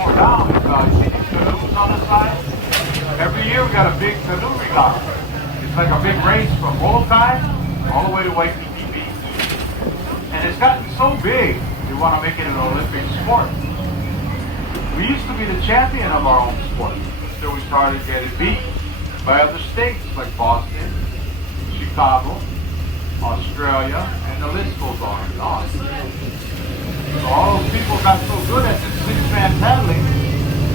tore down is, you see these canoes on the side? Every year we got a big canoe regatta. It's like a big race from Molokai all the way to Waikiki Beach. And it's gotten so big, they want to make it an Olympic sport. We used to be the champion of our own sport. So we started getting beat by other states like Boston, Chicago, Australia, and the list goes on and on. So all those people got so good at this six-man paddling,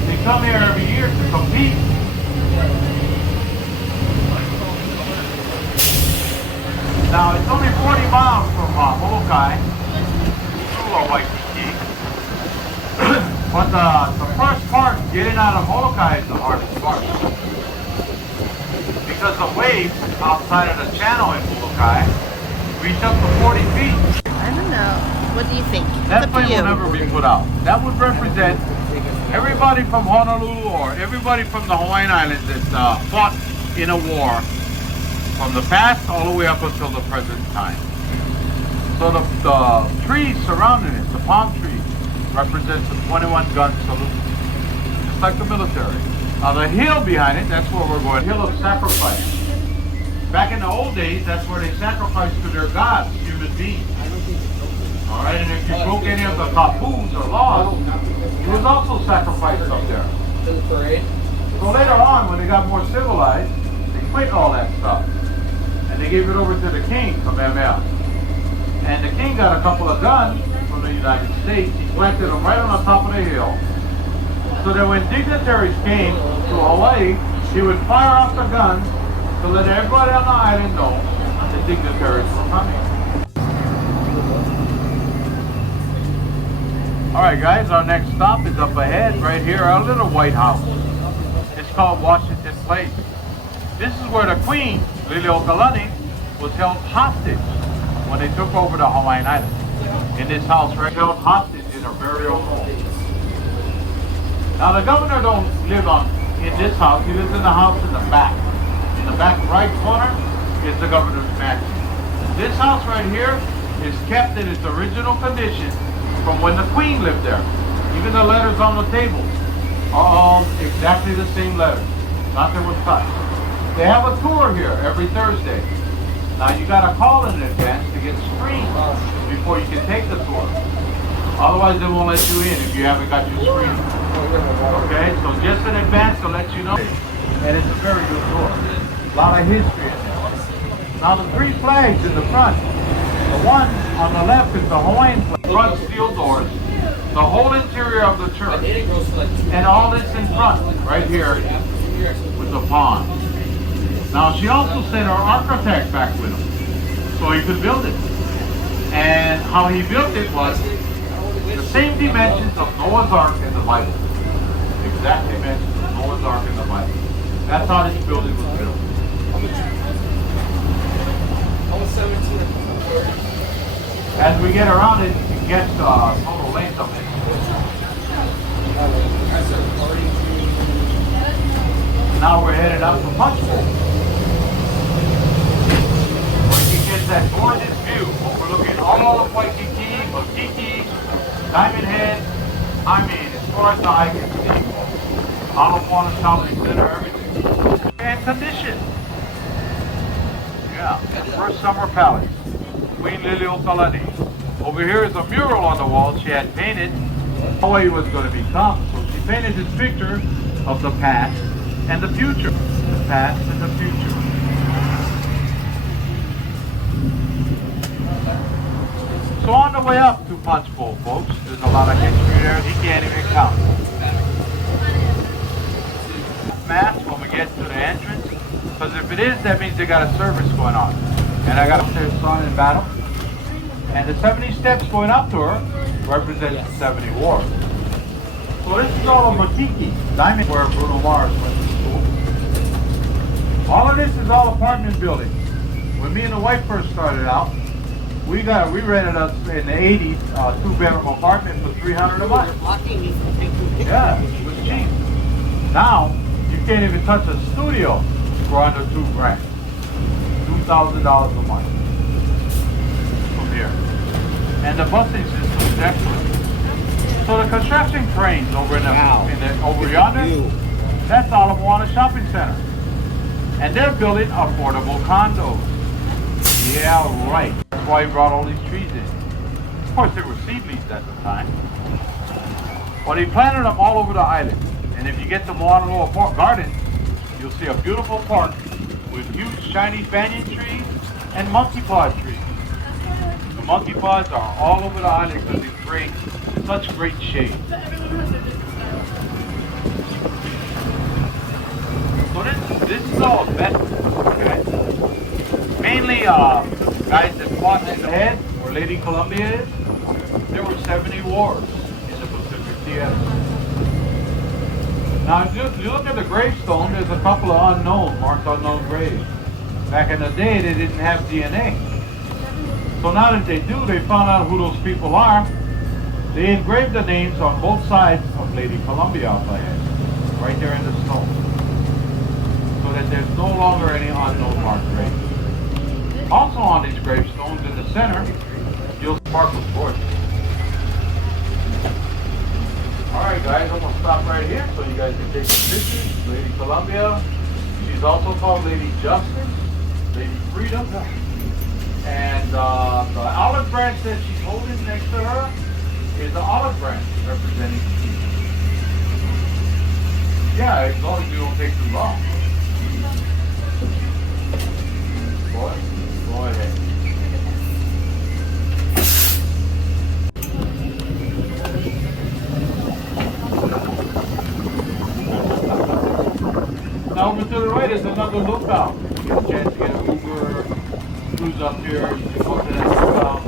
they come here every year to compete. Now it's only 40 miles from Molokai to Waikiki. But the first part, getting out of Molokai, is the hardest part. Because the waves outside of the channel in Molokai reach up to 40 feet. I don't know. What do you think? That plane will never be put out. That would represent everybody from Honolulu or everybody from the Hawaiian Islands that fought in a war from the past all the way up until the present time. So the trees surrounding it, the palm trees, represents the 21-gun salute, just like the military. Now the hill behind it, that's where we're going, hill of sacrifice. Back in the old days, that's where they sacrificed to their gods, human beings. All right, and if you broke any of the taboos or laws, it was also sacrificed up there. So later on, when they got more civilized, they quit all that stuff. And they gave it over to the king, Kamehameha. And the king got a couple of guns from the United States. He planted them right on the top of the hill. So that when dignitaries came to Hawaii, he would fire off the guns to let everybody on the island know the dignitaries were coming. Alright guys, our next stop is up ahead, right here, our little White House. It's called Washington Place. This is where the Queen, Liliuokalani, was held hostage when they took over the Hawaiian Islands. In this house, right, held hostage in her burial home. Now the governor don't live in this house, he lives in the house in the back. In the back right corner is the governor's mansion. This house right here is kept in its original condition from when the Queen lived there. Even the letters on the table are all exactly the same letters. Nothing was touched. They have a tour here every Thursday. Now you gotta call in advance to get screened before you can take the tour. Otherwise they won't let you in if you haven't got your screen. Okay, so just in advance to let you know. And it's a very good tour. A lot of history in there. Now the three flags in the front. The one on the left is the Hawaiian flag. Front steel doors, the whole interior of the church, and all this in front, right here, with the pond. Now she also sent her architect back with him, so he could build it. And how he built it was the same dimensions of Noah's Ark in the Bible. Exact dimensions of Noah's Ark in the Bible. That's how this building was built. As we get around it, you get the total length of it. Now we're headed up to Punch Bowl, where you get that gorgeous view overlooking all of Waikiki, Makiki, Diamond Head. I mean, as far as the eye can see, Honolulu Shopping Center, everything. And condition. Yeah, the first summer palace. Queen Liliuokalani. Over here is a mural on the wall she had painted. Hawaii was going to become. So she painted this picture of the past and the future. The past and the future. So on the way up to Punch Bowl, folks, there's a lot of history there he can't even count. Maps when we get to the entrance, because if it is, that means they got a service going on. And I got up there, son in battle. And the 70 steps going up to her represents the 70 wars. So this is all of Makiki, Diamond, where Bruno Mars went to school. All of this is all apartment buildings. When me and the wife first started out, we rented us in the 80s, 2-bedroom apartment for $300 a month. Yeah, it was cheap. Now, you can't even touch a studio for under $2,000. $2,000 a month from here. And the busing system is excellent. So the construction cranes over Wow. over yonder, View. that's Ala Moana Shopping Center. And they're building affordable condos. Yeah, right. That's why he brought all these trees in. Of course, they were seedlings at the time. But he planted them all over the island. And if you get to Honolulu Park Garden, you'll see a beautiful park with huge shiny banyan trees and monkey pod trees. The monkey pods are all over the island because they bring such great shade. So this is all veterans, okay? Mainly guys that fought in the head, where Lady Columbia is. There were 70 wars in the Pacific Theater. Now, if you look at the gravestone, there's a couple of marked unknown graves. Back in the day, they didn't have DNA. So now that they do, they found out who those people are. They engraved the names on both sides of Lady Columbia up ahead, right there in the stone. So that there's no longer any unknown marked graves. Also on these gravestones in the center, you'll sparkle torches. Alright guys, I'm going to stop right here so you guys can take some pictures. Lady Columbia, she's also called Lady Justice, Lady Freedom. And the olive branch that she's holding next to her is the olive branch representing peace. Yeah, as long as you don't take too long. Go ahead. Now over to the right is another lookout. You get a chance to get an Uber, cruise up here, you can go to that lookout.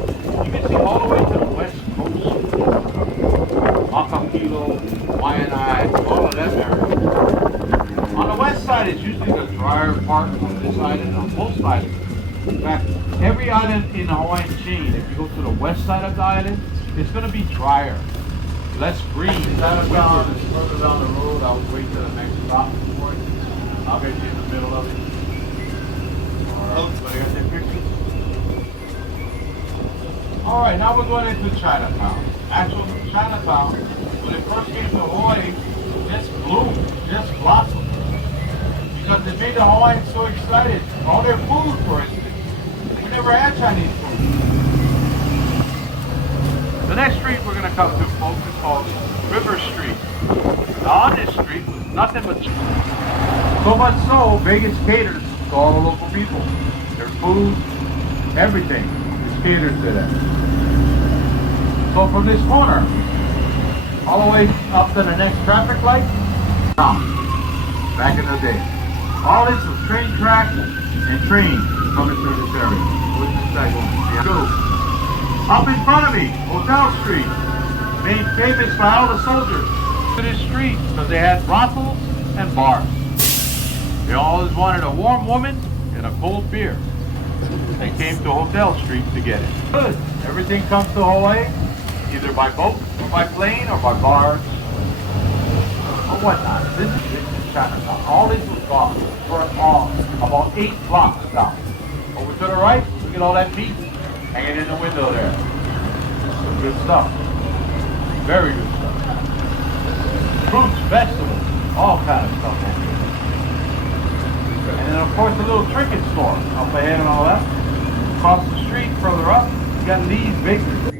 You can see all the way to the west coast. Makakilo, Waianae, all of that area. On the west side is usually the drier part on this side and on both sides. In fact, every island in the Hawaiian chain, if you go to the west side of the island, it's going to be drier, less green. Chinatown is further down the road. I would wait till the next stop for it. I'll get you in the middle of it. Alright, everybody got their pictures? Alright, now we're going into Chinatown. Actual Chinatown, when it first came to Hawaii, just bloomed, just blossomed. Because it made the Hawaiians so excited. All their food, for instance. We never had Chinese food. The next street we're going to come to, folks, is called River Street. Now on this street was nothing but so much so, Vegas caters to all the local people. Their food, everything is catered to them. So from this corner, all the way up to the next traffic light, back in the day. All this was train tracks and trains coming through this area. What's this side going? Yeah. Go. Up in front of me, Hotel Street, made famous by all the soldiers. To this street because they had brothels and bars. They always wanted a warm woman and a cold beer. They came to Hotel Street to get it. Good. Everything comes to Hawaii, either by boat, or by plane, or by barge, or whatnot. This is Chinatown. All this was gone for about 8 blocks down. Over to the right, look at all that meat hanging in the window there. Some good stuff. Very good stuff. Fruits, vegetables, all kind of stuff over here. And then of course the little trinket store up ahead and all that. Across the street, further up, you got Lee's Bakery.